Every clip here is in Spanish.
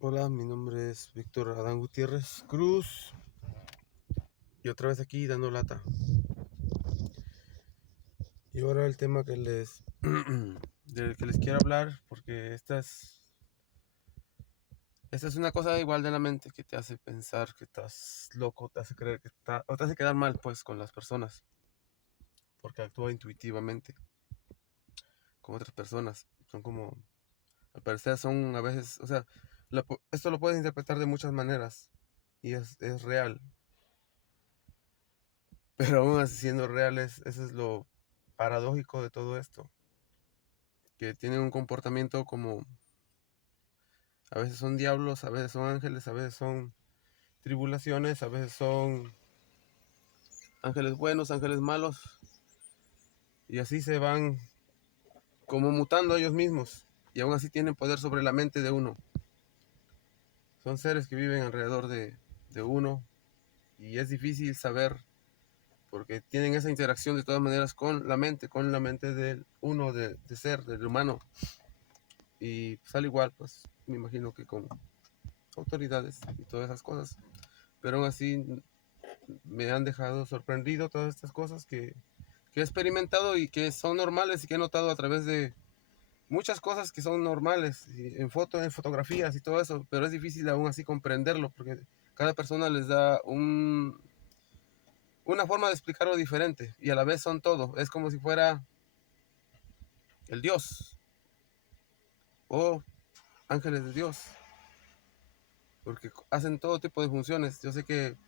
Hola, mi nombre es Víctor Adán Gutiérrez Cruz y otra vez aquí dando lata. Y ahora el tema del que les quiero hablar, porque esta es una cosa igual de la mente que te hace pensar que estás loco, te hace creer o te hace quedar mal pues con las personas, porque actúa intuitivamente con otras personas. Son como, al parecer son a veces, o sea, esto lo puedes interpretar de muchas maneras y es real. Pero aún así siendo reales, eso es lo paradójico de todo esto, que tienen un comportamiento como a veces son diablos, a veces son ángeles, a veces son tribulaciones, a veces son ángeles buenos, ángeles malos, y así se van como mutando ellos mismos, y aún así tienen poder sobre la mente de uno. Son seres que viven alrededor de uno, y es difícil saber, porque tienen esa interacción de todas maneras con la mente del uno, de ser, del humano. Y pues, al igual, pues me imagino que con autoridades y todas esas cosas. Pero aún así me han dejado sorprendido todas estas cosas que he experimentado y que son normales y que he notado a través de muchas cosas que son normales, en en fotografías y todo eso, pero es difícil aún así comprenderlo porque cada persona les da una forma de explicarlo diferente y a la vez son todo. Es como si fuera el Dios o ángeles de Dios, porque hacen todo tipo de funciones. Yo sé que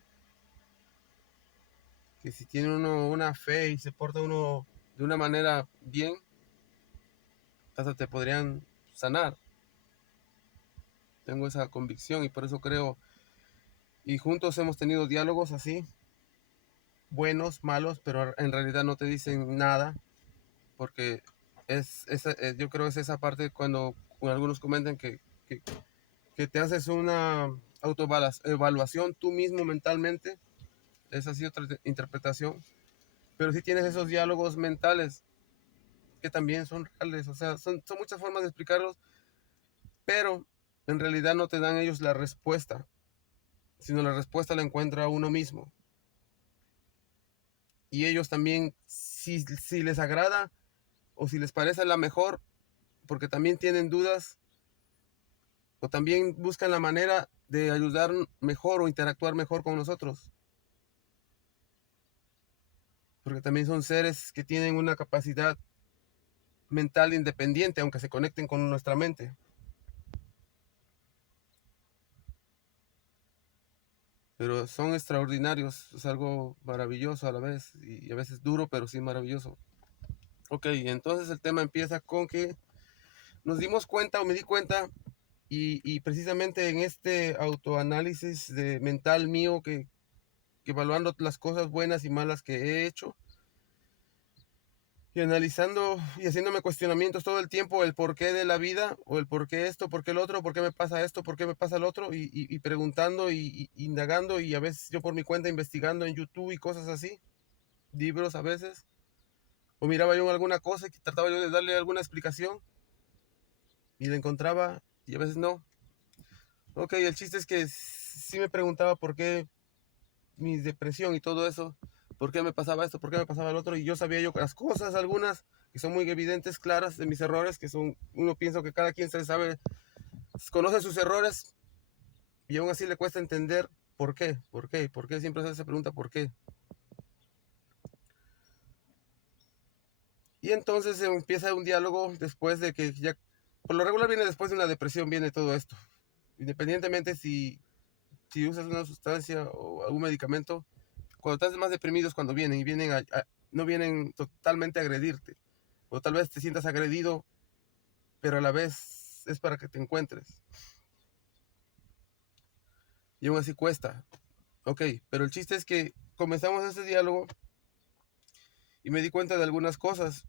si tiene uno una fe y se porta uno de una manera bien, hasta te podrían sanar. Tengo esa convicción y por eso creo, y juntos hemos tenido diálogos así, buenos, malos, pero en realidad no te dicen nada, porque yo creo que es esa parte cuando algunos comentan que te haces una autoevaluación tú mismo mentalmente, es así otra interpretación, pero si tienes esos diálogos mentales que también son reales, o sea, son muchas formas de explicarlos, pero en realidad no te dan ellos la respuesta, sino la respuesta la encuentra uno mismo. Y ellos también, si les agrada o si les parece la mejor, porque también tienen dudas o también buscan la manera de ayudar mejor o interactuar mejor con nosotros, porque también son seres que tienen una capacidad mental independiente, aunque se conecten con nuestra mente. Pero son extraordinarios, es algo maravilloso a la vez y a veces duro, pero sí maravilloso. Ok, entonces el tema empieza con que nos dimos cuenta o me di cuenta y precisamente en este autoanálisis mental mío que evaluando las cosas buenas y malas que he hecho y analizando y haciéndome cuestionamientos todo el tiempo el porqué de la vida o el porqué esto, porqué el otro, por qué me pasa esto, por qué me pasa el otro y preguntando y indagando y a veces yo por mi cuenta investigando en YouTube y cosas así, libros a veces, o miraba yo alguna cosa y trataba yo de darle alguna explicación y la encontraba y a veces no. Ok, el chiste es que sí me preguntaba por qué mi depresión y todo eso, por qué me pasaba esto, por qué me pasaba el otro, y yo sabía yo las cosas, algunas que son muy evidentes, claras de mis errores, que son, uno piensa que cada quien se sabe, conoce sus errores, y aún así le cuesta entender por qué siempre se hace pregunta por qué. Y entonces se empieza un diálogo después de que ya, por lo regular viene después de una depresión, viene todo esto, independientemente si usas una sustancia o algún medicamento, cuando estás más deprimido es cuando vienen y no vienen totalmente a agredirte. O tal vez te sientas agredido, pero a la vez es para que te encuentres. Y aún así cuesta. Ok, pero el chiste es que comenzamos este diálogo y me di cuenta de algunas cosas.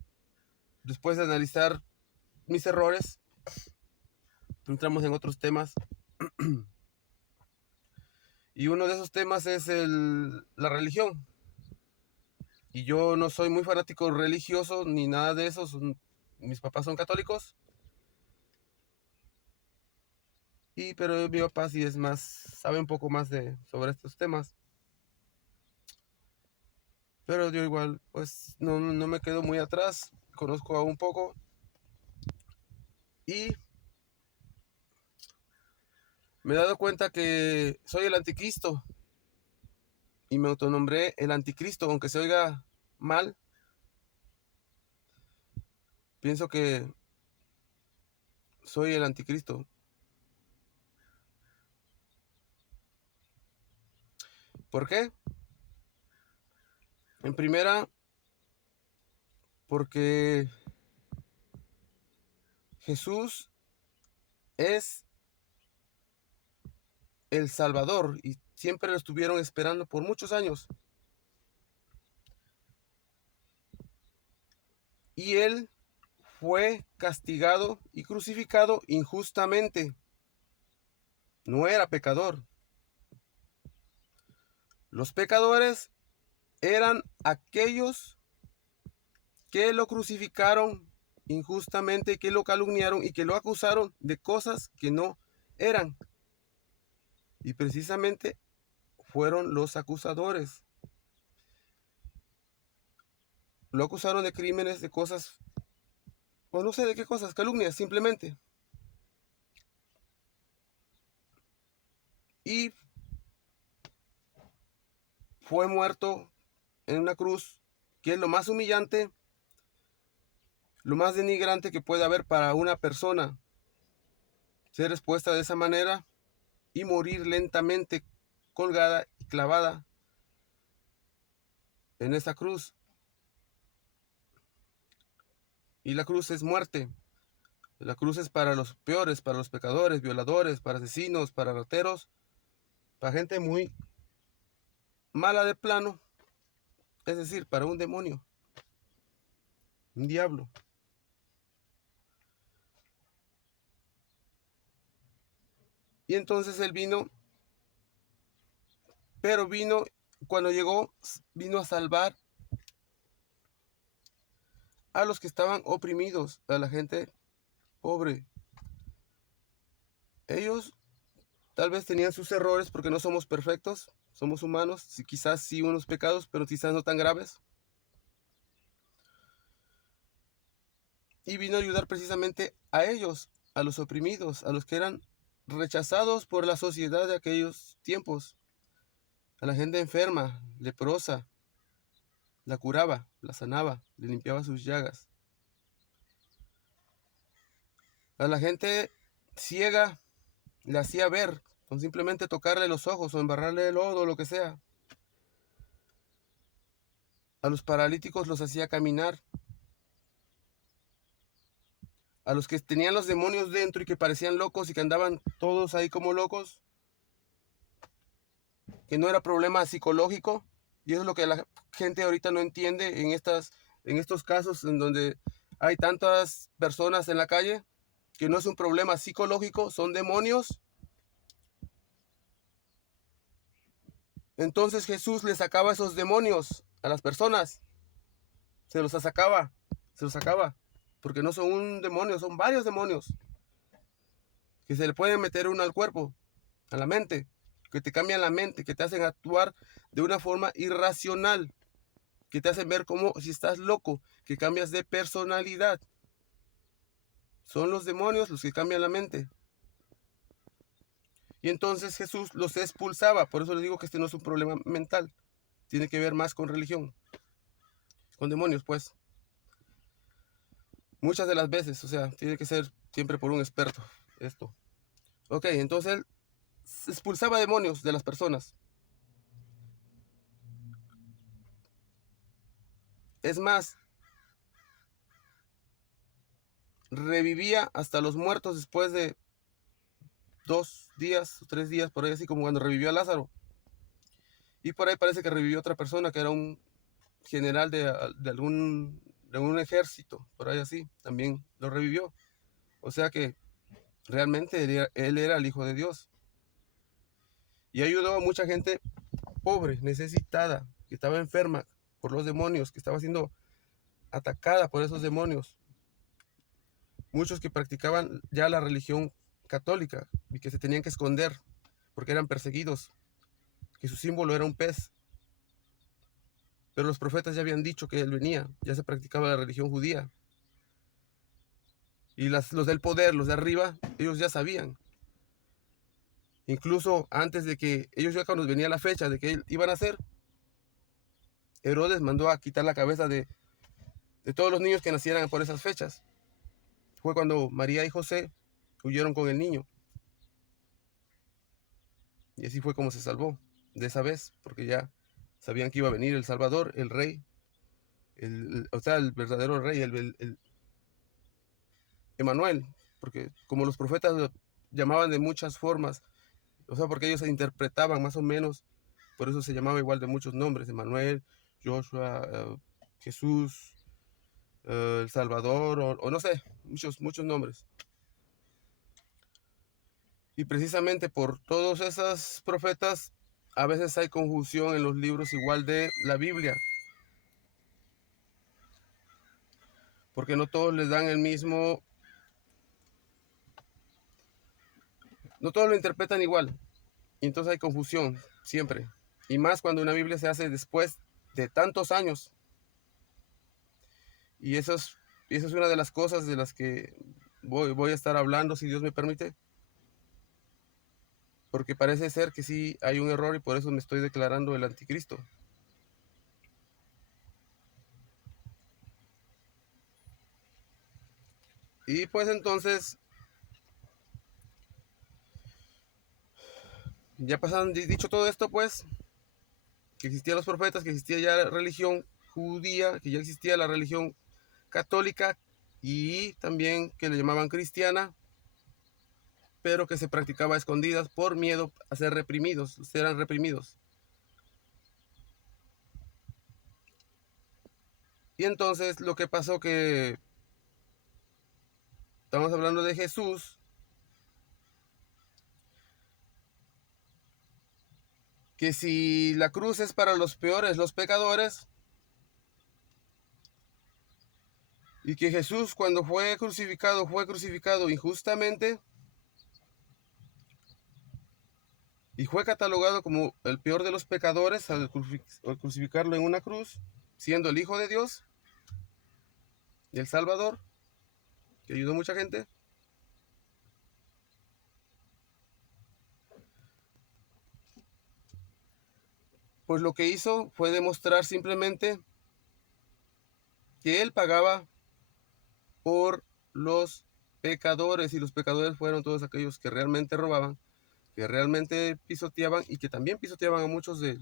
Después de analizar mis errores, entramos en otros temas. Y uno de esos temas es la religión. Y yo no soy muy fanático religioso ni nada de eso. Mis papás son católicos. Pero mi papá sí es más, sabe un poco más sobre estos temas. Pero yo igual, pues no me quedo muy atrás, conozco un poco y me he dado cuenta que soy el anticristo y me autonombré el anticristo, aunque se oiga mal. Pienso que soy el anticristo. ¿Por qué? En primera, porque Jesús es el Salvador y siempre lo estuvieron esperando por muchos años. Y él fue castigado y crucificado injustamente. No era pecador. Los pecadores eran aquellos que lo crucificaron injustamente, que lo calumniaron y que lo acusaron de cosas que no eran. Y precisamente fueron los acusadores. Lo acusaron de crímenes, de cosas, pues no sé de qué cosas, calumnias simplemente. Y fue muerto en una cruz, que es lo más humillante, lo más denigrante que puede haber para una persona. Ser expuesta de esa manera y morir lentamente colgada y clavada en esa cruz. Y la cruz es muerte. La cruz es para los peores, para los pecadores, violadores, para asesinos, para rateros, para gente muy mala de plano, es decir, para un demonio, un diablo. Y entonces él vino, pero vino, cuando llegó, vino a salvar a los que estaban oprimidos, a la gente pobre. Ellos tal vez tenían sus errores porque no somos perfectos, somos humanos, quizás sí unos pecados, pero quizás no tan graves. Y vino a ayudar precisamente a ellos, a los oprimidos, a los que eran rechazados por la sociedad de aquellos tiempos, a la gente enferma, leprosa, la curaba, la sanaba, le limpiaba sus llagas. A la gente ciega le hacía ver, con simplemente tocarle los ojos o embarrarle de lodo o lo que sea. A los paralíticos los hacía caminar. A los que tenían los demonios dentro y que parecían locos y que andaban todos ahí como locos, que no era problema psicológico, y eso es lo que la gente ahorita no entiende en estos casos en donde hay tantas personas en la calle, que no es un problema psicológico, son demonios. Entonces Jesús le sacaba esos demonios a las personas, se los sacaba, porque no son un demonio, son varios demonios, que se le pueden meter uno al cuerpo, a la mente, que te cambian la mente, que te hacen actuar de una forma irracional, que te hacen ver como si estás loco, que cambias de personalidad. Son los demonios los que cambian la mente. Y entonces Jesús los expulsaba. Por eso les digo que este no es un problema mental. Tiene que ver más con religión. Con demonios, pues. Muchas de las veces, o sea, tiene que ser siempre por un experto esto. Ok, entonces él expulsaba demonios de las personas. Es más, revivía hasta los muertos después de 2 días, 3 días, por ahí así como cuando revivió a Lázaro. Y por ahí parece que revivió otra persona que era un general de algún ejército, por ahí así, también lo revivió. O sea que realmente él era el Hijo de Dios. Y ayudó a mucha gente pobre, necesitada, que estaba enferma por los demonios, que estaba siendo atacada por esos demonios. Muchos que practicaban ya la religión católica y que se tenían que esconder porque eran perseguidos, que su símbolo era un pez. Pero los profetas ya habían dicho que él venía, ya se practicaba la religión judía. Y los del poder, los de arriba, ellos ya sabían. Incluso antes de que ellos, ya cuando venía la fecha de que iban a hacer, Herodes mandó a quitar la cabeza de todos los niños que nacieran por esas fechas. Fue cuando María y José huyeron con el niño. Y así fue como se salvó de esa vez, porque ya sabían que iba a venir el Salvador, el Rey, o sea, el verdadero Rey, el Emanuel, porque como los profetas lo llamaban de muchas formas, o sea, porque ellos se interpretaban más o menos, por eso se llamaba igual de muchos nombres, Emanuel, Joshua, Jesús, el Salvador, o no sé, muchos nombres. Y precisamente por todos esos profetas, a veces hay confusión en los libros igual de la Biblia, porque no todos les dan el mismo, no todos lo interpretan igual, y entonces hay confusión siempre, y más cuando una Biblia se hace después de tantos años, y eso es una de las cosas de las que voy a estar hablando, si Dios me permite, porque parece ser que sí hay un error y por eso me estoy declarando el anticristo. Y pues entonces, ya pasaron, dicho todo esto, pues, que existían los profetas, que existía ya la religión judía, que ya existía la religión católica y también que le llamaban cristiana, pero que se practicaba a escondidas por miedo a ser reprimidos, eran reprimidos. Y entonces lo que pasó que estamos hablando de Jesús, que si la cruz es para los peores, los pecadores, y que Jesús cuando fue crucificado injustamente y fue catalogado como el peor de los pecadores al crucificarlo en una cruz, siendo el Hijo de Dios y el Salvador, que ayudó a mucha gente. Pues lo que hizo fue demostrar simplemente que él pagaba por los pecadores, y los pecadores fueron todos aquellos que realmente robaban, que realmente pisoteaban y que también pisoteaban a muchos de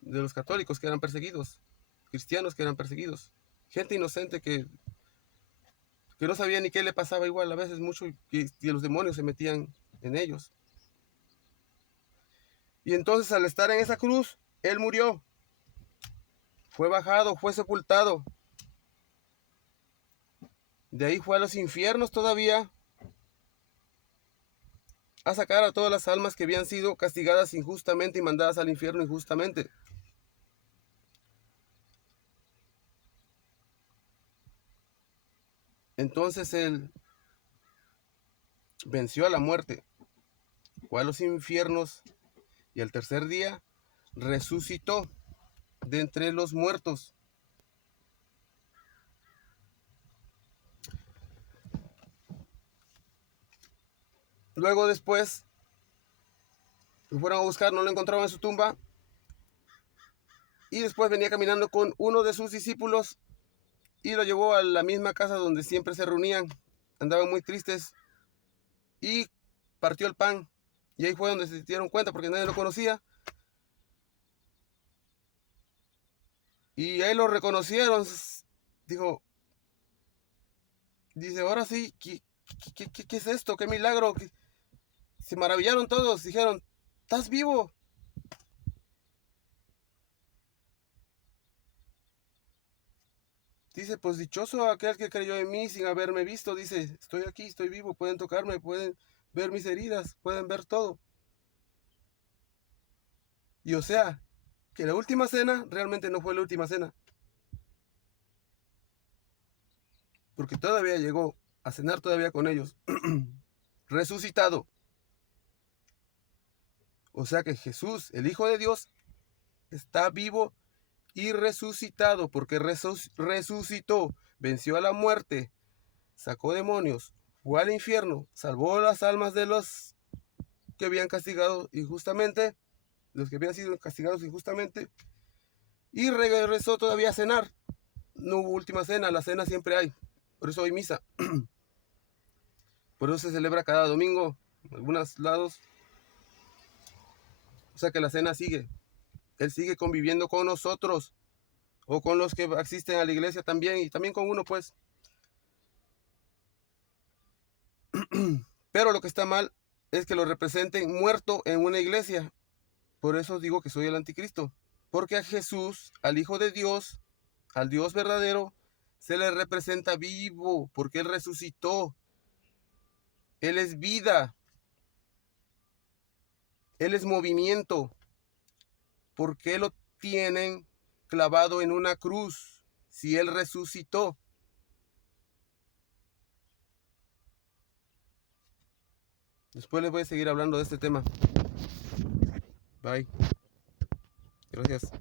los católicos que eran perseguidos, cristianos que eran perseguidos, gente inocente que no sabía ni qué le pasaba igual a veces mucho, y los demonios se metían en ellos. Y entonces al estar en esa cruz, él murió, fue bajado, fue sepultado. De ahí fue a los infiernos todavía a sacar a todas las almas que habían sido castigadas injustamente y mandadas al infierno injustamente. Entonces él venció a la muerte, fue a los infiernos y al tercer día resucitó de entre los muertos. Luego después lo fueron a buscar, no lo encontraron en su tumba, y después venía caminando con uno de sus discípulos y lo llevó a la misma casa donde siempre se reunían. Andaban muy tristes y partió el pan, y ahí fue donde se dieron cuenta porque nadie lo conocía, y ahí lo reconocieron. Dice, ahora sí, ¿qué es esto? ¿Qué milagro? Se maravillaron todos, dijeron, ¿estás vivo? Dice, pues dichoso aquel que creyó en mí sin haberme visto. Dice, estoy aquí, estoy vivo, pueden tocarme, pueden ver mis heridas, pueden ver todo. Y o sea, que la última cena realmente no fue la última cena, porque todavía llegó a cenar todavía con ellos. resucitado. O sea que Jesús, el Hijo de Dios, está vivo y resucitado, porque resucitó, venció a la muerte, sacó demonios, fue al infierno, salvó las almas de los que habían castigado injustamente, los que habían sido castigados injustamente, y regresó todavía a cenar. No hubo última cena, la cena siempre hay, por eso hay misa. Por eso se celebra cada domingo en algunos lados. O sea que la cena sigue. Él sigue conviviendo con nosotros, o con los que asisten a la iglesia también, y también con uno, pues. Pero lo que está mal es que lo representen muerto en una iglesia. Por eso digo que soy el anticristo. Porque a Jesús, al Hijo de Dios, al Dios verdadero, se le representa vivo, porque Él resucitó. Él es vida. Él es movimiento. ¿Por qué lo tienen clavado en una cruz si Él resucitó? Después les voy a seguir hablando de este tema. Bye. Gracias.